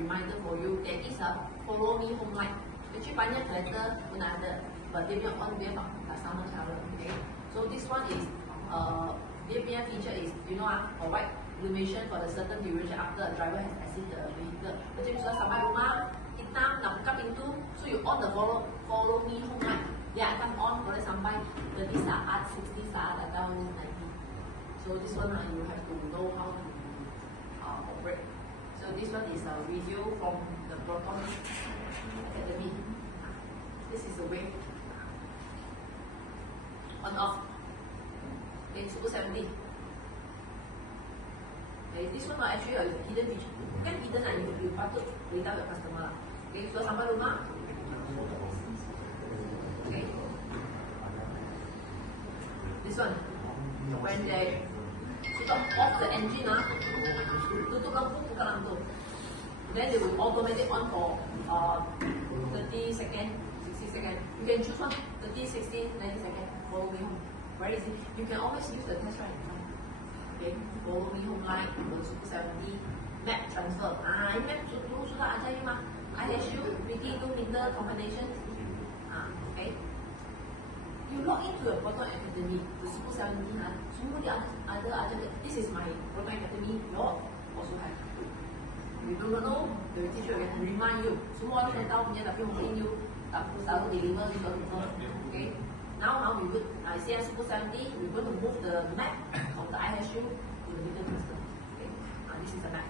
reminder for you. There is a follow me home light. Actually banyak kereta pun ada, but dia punya on dia tak sama cara. Okay. So this one is dia punya feature is white illumination for the certain duration after a driver has exited the vehicle. Macam misalnya sampai rumah, hitam nak buka pintu, so you on the follow me home light. Dia akan on boleh sampai 30 saat, 60 saat atau 90. So this one you have to know how to operate. So this one is a video from the Proton Academy. This is the way on off. Okay, Super 70. Okay, this one actually a hidden feature. Bukan hidden lah, you patut beritahu your customer lah. Okay, so sampai rumah. Okay. This one, when they off the engine tutup lampu, buka lampu. Then they will automatically on for 30 seconds, 60 seconds. You can choose one, 30, 60, 90 seconds. Follow me home. Very easy. You can always use the test right in front. Okay, follow me home light, Super 70, map transfer. Ini map dulu sudah ada ni mah. ISU, PT 2 meter combination. Okay. You log into your Proton Academy, the Super 70 semua dia ada. This is my Proton Academy. Your also have. You don't know, the teacher will remind you. Semua orang dah tahu punya, tapi mungkin you tak selalu deliver this one. Okay. Now we would, I say Super 70, we're going to move the map of the ISU to the middle cluster. Okay. This is the map.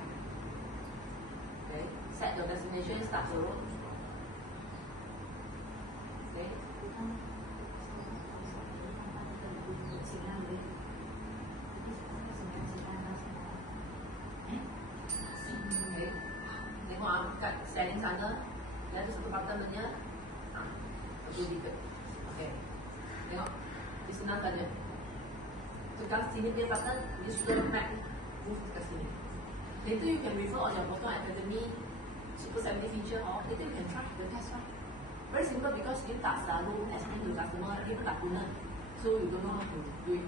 Okay. Set your destination, start the road. Okay. Tengok kat setting sana, dia ada satu button punya, satu tiga. Okay. Tengok, di sana saja. Tekan sini dia button, dia sudah map, move ke sini. Later you can refer on your Proton Academy Super 70 feature, or later you can try the test one. Very simple because you tak selalu explain to customer, dia pun tak guna, so you don't know how to do it.